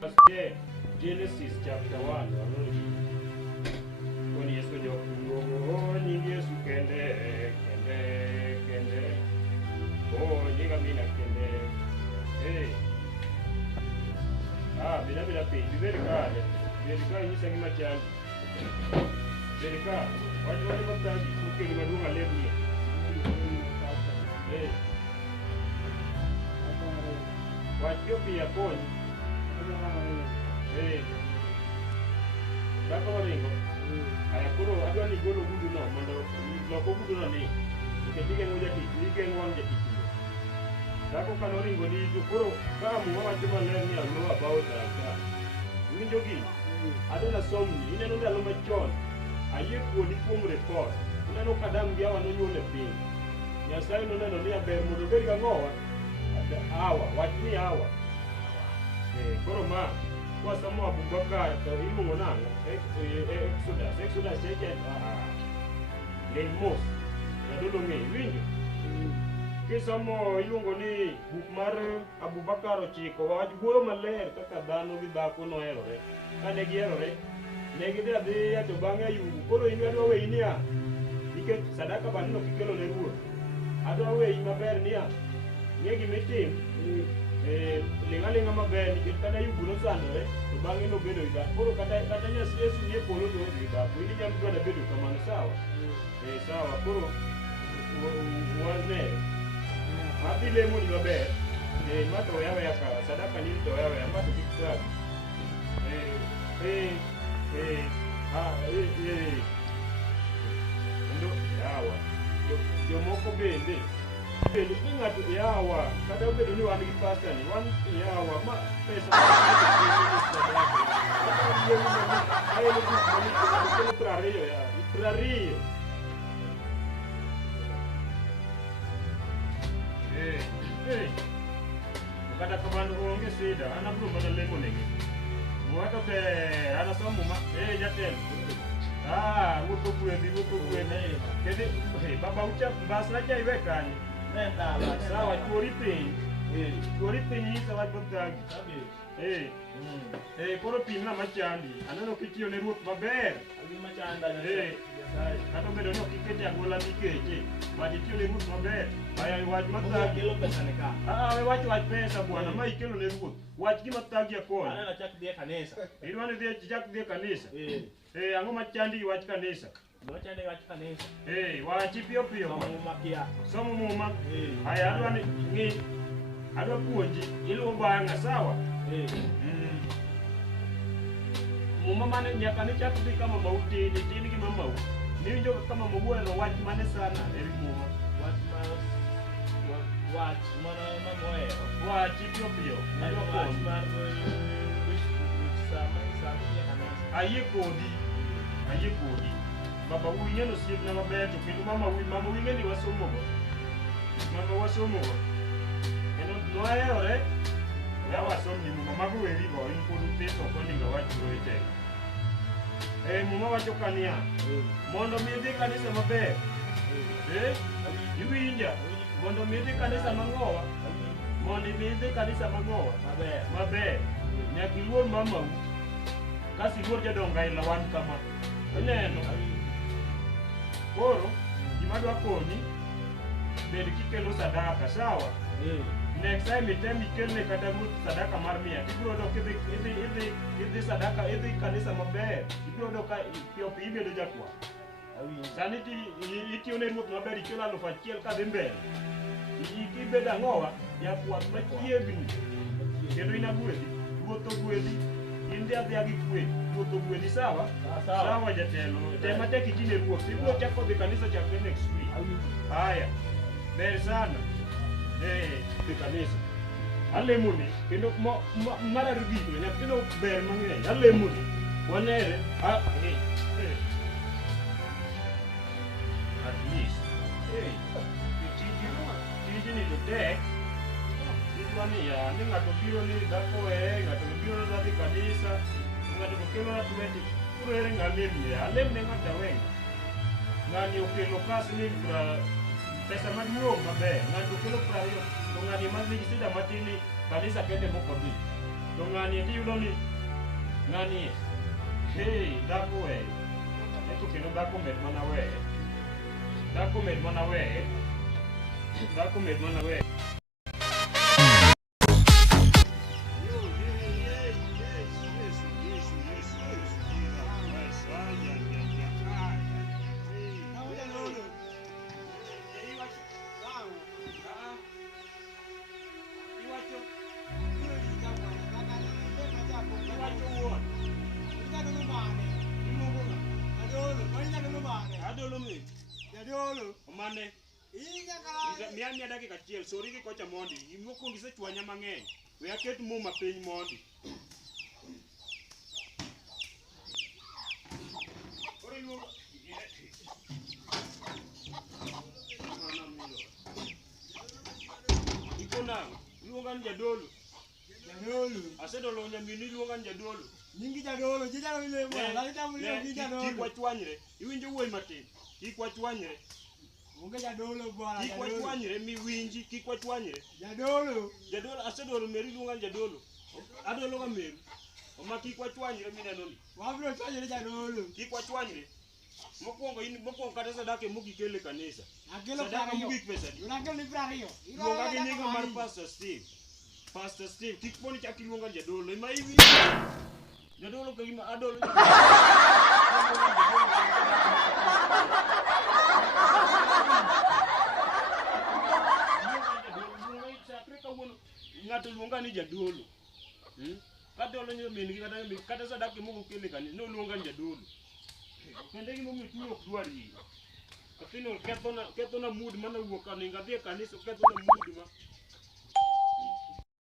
Genesis chapter 1. When Yesu jokugo Nyinge Yesu kende. Oh, Nyinga mina kende. Hey. Bila pay. Very good. Nyisa ngima chan. Very good. Wajwani matagi kuke madunga lebi. Hey. Wajyo pia koni. Hey. Dako waringo. Aya kuro adwa ni golo gudu no mondo loko gudu no ni. Ketige ngoja tike ngwan je tike. Dako kano ringo ni kuro kama mwa chuma ler ni know about that. Winjo gi. Adona somni ineno ndalo machon. Aye kuodi kuom record. Uneno kadam gi awa no nyole piny. Nyasaye no neno ni aber mondo bed ga ngowa. Awa, wach ni awa. Koro ma kwa samo Abubakar to iluongo nango Exodus cheche Lemos Jadolo ng'e winjo kisamo iluongo ni buk mar Abubakar ochiko wach wuoyo maler kaka dhano gi dhako noherore kane giherore ne gidhi adhiya to bang'e ayugu koro in adwa weyi niya nikech sadaka baneno kikelo ne ruoth adwa weyi maber niya ng'e gimitim linga maber nikech kata ayubu nosandore to bang'e nobedo gi dhako koro kata Yesu nie polo to gi dhako in jam dwada bedo kamano sawa sawa koro wane adhi lemoni maber mato weya ka sadaka ni to weya mato kik tag ndo yawa jomoko bende ng'ato yawa kata obedo ni wan gi pasta ni wan yawa ma pesa prariyo kata kamano onge sida anabro mana lemo negi wato be anasomo ma jatelo wuto kwedi kede baba ucha basna chai wekani sawa chori piny isa wach Odagi koro pim na machandi aneno kitiyo ne ruoth maber kata obedo ni ok ikete agola mikeche but itiyo ne ruoth maber aya wach Odagi we wach pesa bwana ma ikelo ne ruoth wach gima Odagi akon idwa ni chak dhi e kanisa ang'o machandi wach kanisa wachi piyo somo muma aya adwa puonji iluwo bang'a sawa muma mane nyaka ni chak dhi kama mautin gi mamau niwinjo kama mawuoyo wach mane sana eri muma wachi piyo ayie kodi baba uing'eno siepna maber to kendo mama wing'eni wasomogo kendo noherore wasomni muma mago werigo in pod uthiso koninga wachro wechego muma wacho kaniya mondo mi idhi kanisa maber iwinja mondo mi idhi kanisa mang'owa maber nyaka iluor mamau kasi iluor jadongo aila wan kama ineno koro gima dwa koni bed kikelo sadaka sawa next time item ikelne kata ruoth sadaka mar 100 ibiro dok idhi sadaka idhi kanisa maber ibiro dok piyo ibedo jakwa sani itiyo ne ruoth maber ikelo 1,000 kadhi mbele ibedo ang'owa jakwath machiegni kendo inagwedhi ruoth ogwedhi inde adhiya gi kwe ruoth ogwedhi sawa jatelo tema tek itine ruoth ibiro chako dhi kanisa chakre next week haya ber sana dhi kanisa alemoni kendo mar arigito nyathino ber mang'eny alemoni wanere at least tijni to tek ni ng'ato biro ni dhako ng'ato biro ni dhi kanisa ng'ato kelo na 20 kuro ere ng'alemne alemne ng'ata wenga ng'ani okelo kas ni pesa maduong' maber ng'ato kelo 20 to ng'ani manigi sida matin ni kanisa kende moko dhi To ng'ani tiyudo ni ng'ani dhako weye. Ento kendo dhako med mana weye. Dhako med mana weye. Dhako med mana weye. Jadolo. Omane. Miya dakika achiel, sori gi kocha mondi. Mokwongo isechwanya mang'eny. We aket muma piny mondi. Koro iluongo. Ikona, iluonga ni Jadolo. Jadolo. Asedolo nyamini iluonga ni Jadolo. Nyingi Jadolo, jidalo ile mwana. Lali tamu ile nyingi Jadolo. Kik wachwanyre. Iwinjo wuoyi matin. Kik wachwanyre. Onge Jadolo bwana. Kik wachwanyre miwinji, kik wachwanyre. Jadolo. Jadolo asedolo Meru iluonga ni Jadolo. Adolo ga Meru. Oma kik wachwanyre mineno ni. Wabro chwanyre Jadolo. Kik wachwanyre. Mokwongo kata sadaka mokikele kanisa. Akelo Sadaka 20. mogik pesa. Unakelo ni 20. Iluonga gi nyinge mar Pastor Steve. Pastor Steve, kik poni chak iluonga ni Jadolo. Ima iwi. Jadolo ka gima adolo. Ng'ato luonga ni Jadolo. Kadolo nyo min gi kata sadaka moko kele kanisa. No luonga ni Jadolo. Kende gima mi tuo ok dwari. Kapino ketho na mood mana wuok kanisa, kadhi kanisa ketho na mood ma